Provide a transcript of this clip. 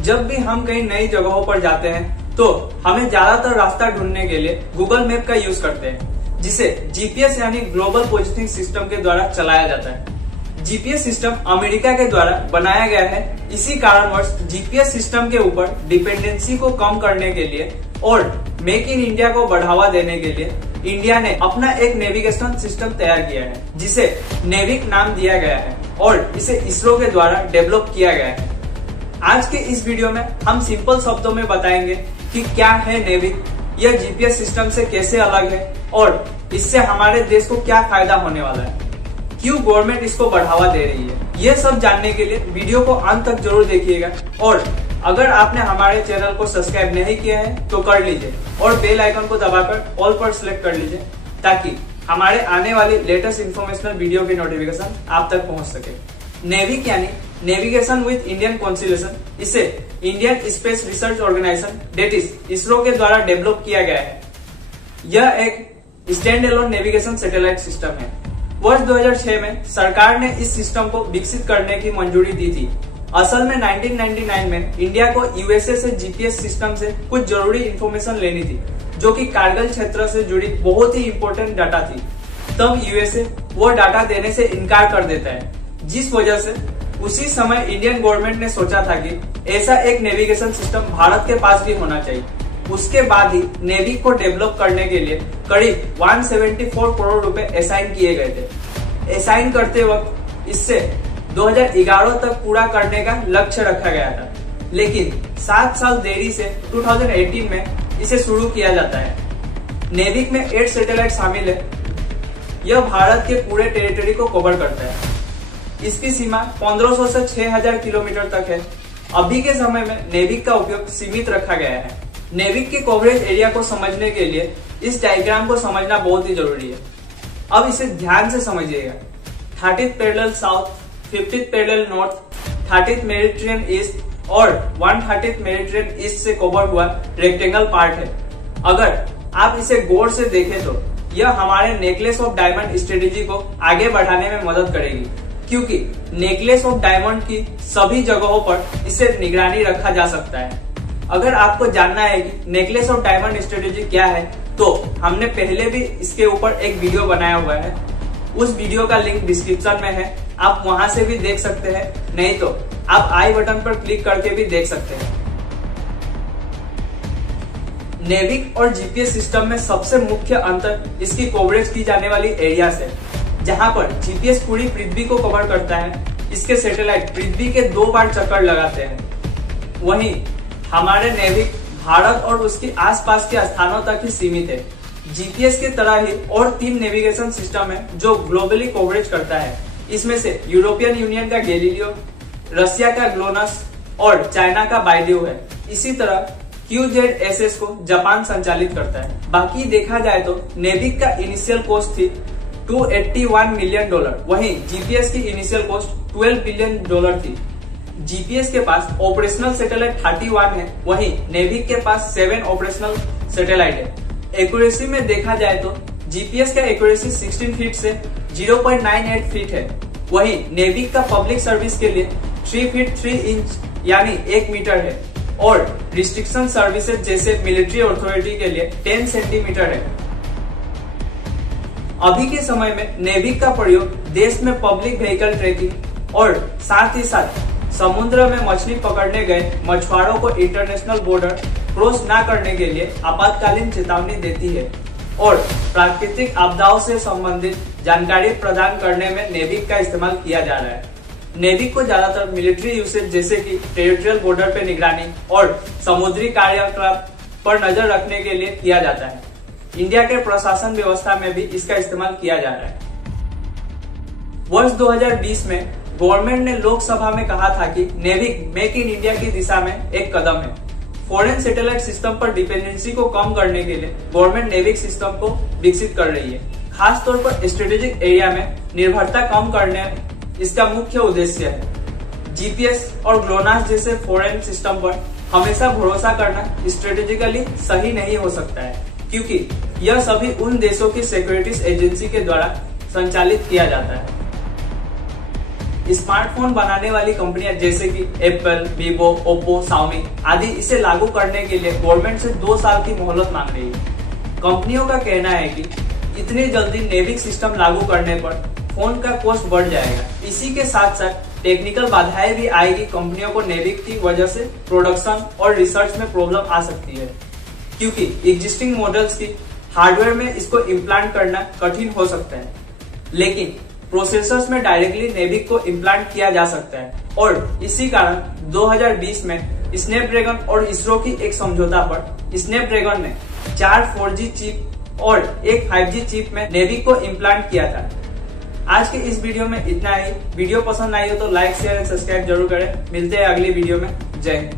जब भी हम कहीं नई जगहों पर जाते हैं तो हमें ज्यादातर रास्ता ढूंढने के लिए गूगल मैप का यूज करते हैं, जिसे जीपीएस यानी ग्लोबल पोजिशनिंग सिस्टम के द्वारा चलाया जाता है। जीपीएस सिस्टम अमेरिका के द्वारा बनाया गया है। इसी कारणवश जीपीएस सिस्टम के ऊपर डिपेंडेंसी को कम करने के लिए और मेक इन इंडिया को बढ़ावा देने के लिए इंडिया ने अपना एक नेविगेशन सिस्टम तैयार किया है, जिसे नेविक नाम दिया गया है और इसे इसरो के द्वारा डेवलप किया गया है। आज के इस वीडियो में हम सिंपल शब्दों में बताएंगे कि क्या है नेविक, यह जीपीएस सिस्टम से कैसे अलग है और इससे हमारे देश को क्या फायदा होने वाला है, क्यों गवर्नमेंट इसको बढ़ावा दे रही है। यह सब जानने के लिए वीडियो को अंत तक जरूर देखिएगा और अगर आपने हमारे चैनल को सब्सक्राइब नहीं किया है तो कर लीजिए और बेल आइकन को दबाकर ऑल पर सिलेक्ट कर लीजिए, ताकि हमारे आने वाली लेटेस्ट इंफॉर्मेशनल वीडियो की नोटिफिकेशन आप तक पहुंच सके। नेविक यानी नेविगेशन विद इंडियन कॉन्स्टिलेशन, इसे Indian Space Research Organisation that is ISRO के द्वारा डेवलप किया गया है। यह एक standalone navigation satellite system है। वर्ष 2006 में सरकार ने इस सिस्टम को विकसित करने की मंजूरी दी थी। असल में 1999 में इंडिया को यूएसए से जीपीएस सिस्टम से कुछ जरूरी इंफॉर्मेशन लेनी थी, जो कि कारगिल क्षेत्र से जुड़ी बहुत ही इंपॉर्टेंट डाटा थी। तब यूएसए वो डाटा देने से इनकार कर देता है, जिस वजह से उसी समय इंडियन गवर्नमेंट ने सोचा था कि ऐसा एक नेविगेशन सिस्टम भारत के पास भी होना चाहिए। उसके बाद ही नेविक को डेवलप करने के लिए करीब 174 करोड़ रुपए असाइन किए गए थे। असाइन करते वक्त इससे 2011 तक पूरा करने का लक्ष्य रखा गया था, लेकिन 7 साल देरी से 2018 में इसे शुरू किया जाता है। नेविक में 8 सैटेलाइट शामिल है। यह भारत के पूरे टेरिटरी को कवर करता है। इसकी सीमा 1500 से 6000 किलोमीटर तक है। अभी के समय में नेविक का उपयोग सीमित रखा गया है। नेविक के कवरेज एरिया को समझने के लिए इस डायग्राम को समझना बहुत ही जरूरी है। अब इसे ध्यान से समझिएगा। 30th parallel south, 50th parallel north, 30th meridian east और 130th मेरिडियन ईस्ट से कवर हुआ रेक्टेंगल पार्ट है। अगर आप इसे गौर से देखें तो यह हमारे नेकलेस ऑफ डायमंड स्ट्रेटेजी को आगे बढ़ाने में मदद करेगी, क्योंकि नेकलेस ऑफ डायमंड की सभी जगहों पर इसे निगरानी रखा जा सकता है। अगर आपको जानना है कि नेकलेस ऑफ डायमंड स्ट्रेटेजी क्या है, तो हमने पहले भी इसके ऊपर एक वीडियो बनाया हुआ है। उस वीडियो का लिंक डिस्क्रिप्शन में है, आप वहां से भी देख सकते हैं, नहीं तो आप आई बटन पर क्लिक करके भी देख सकते हैं। नेविक और जीपीएस सिस्टम में सबसे मुख्य अंतर इसकी कवरेज की जाने वाली एरिया से। जहां पर जीपीएस पूरी पृथ्वी को कवर करता है, इसके सैटेलाइट पृथ्वी के 2 बार चक्कर लगाते हैं। वहीं हमारे नेविक भारत और उसके आसपास के स्थानों तक ही सीमित है। जीपीएस की तरह ही और 3 नेविगेशन सिस्टम है जो ग्लोबली कवरेज करता है। इसमें से यूरोपियन यूनियन का गैलीलियो, रशिया का ग्लोनस और चाइना का बाइडियो है। इसी तरह QZSS को जापान संचालित करता है। बाकी देखा जाए तो नेविक का इनिशियल कॉस्ट थी $281 मिलियन, वहीं जीपीएस की इनिशियल कॉस्ट $12 बिलियन थी। जीपीएस के पास ऑपरेशनल सैटेलाइट 31 है, वहीं नेविक के पास 7 ऑपरेशनल सैटेलाइट है। एक्यूरेसी में देखा जाए तो जीपीएस का एक्यूरेसी 16 फीट से 0.98 फीट है, वहीं नेविक का पब्लिक सर्विस के लिए 3 फीट 3 इंच यानी 1 मीटर है और रिस्ट्रिक्शन सर्विसेज जैसे मिलिट्री अथॉरिटी के लिए 10 सेंटीमीटर है। अभी के समय में नेविक का प्रयोग देश में पब्लिक व्हीकल ट्रैकिंग और साथ ही साथ समुद्र में मछली पकड़ने गए मछुआरों को इंटरनेशनल बॉर्डर क्रॉस न करने के लिए आपातकालीन चेतावनी देती है और प्राकृतिक आपदाओं से संबंधित जानकारी प्रदान करने में नेविक का इस्तेमाल किया जा रहा है। नेविक को ज्यादातर मिलिट्री यूसेज जैसे कि टेरिटोरियल बॉर्डर पर निगरानी और समुद्री कार्यकलाप पर नजर रखने के लिए किया जाता है। इंडिया के प्रशासन व्यवस्था में भी इसका इस्तेमाल किया जा रहा है। वर्ष 2020 में गवर्नमेंट ने लोकसभा में कहा था कि नेविक मेक इन इंडिया की दिशा में एक कदम है। फॉरेन सैटेलाइट सिस्टम पर डिपेंडेंसी को कम करने के लिए गवर्नमेंट नेविक सिस्टम को विकसित कर रही है। खास तौर पर स्ट्रेटेजिक एरिया में निर्भरता कम करने इसका मुख्य उद्देश्य है। जीपीएस और ग्लोनास जैसे फॉरेन सिस्टम पर हमेशा भरोसा करना स्ट्रेटेजिकली सही नहीं हो सकता है, क्योंकि यह सभी उन देशों की सिक्योरिटी एजेंसी के द्वारा संचालित किया जाता है। स्मार्टफोन बनाने वाली कंपनियां जैसे कि एप्पल, वीवो, ओप्पो, शाओमी आदि इसे लागू करने के लिए गवर्नमेंट से 2 साल की मोहलत मांग रही है। कंपनियों का कहना है कि इतनी जल्दी नेविक सिस्टम लागू करने पर फोन का कॉस्ट बढ़ जाएगा। इसी के साथ साथ टेक्निकल बाधाएं भी आएगी। कंपनियों को नेविक की वजह से प्रोडक्शन और रिसर्च में प्रॉब्लम आ सकती है, क्योंकि एग्जिस्टिंग मॉडल्स की हार्डवेयर में इसको इम्प्लांट करना कठिन हो सकता है, लेकिन प्रोसेसर्स में डायरेक्टली नेविक को इम्प्लांट किया जा सकता है। और इसी कारण 2020 में स्नैपड्रैगन और इसरो की एक समझौता पर स्नैपड्रैगन ने 4 4G चिप और एक 5G चिप में नेविक को इम्प्लांट किया था। आज के इस वीडियो में इतना ही। वीडियो पसंद आई हो तो लाइक, शेयर एंड सब्सक्राइब जरूर करें। मिलते हैं अगली वीडियो में। जय हिंद।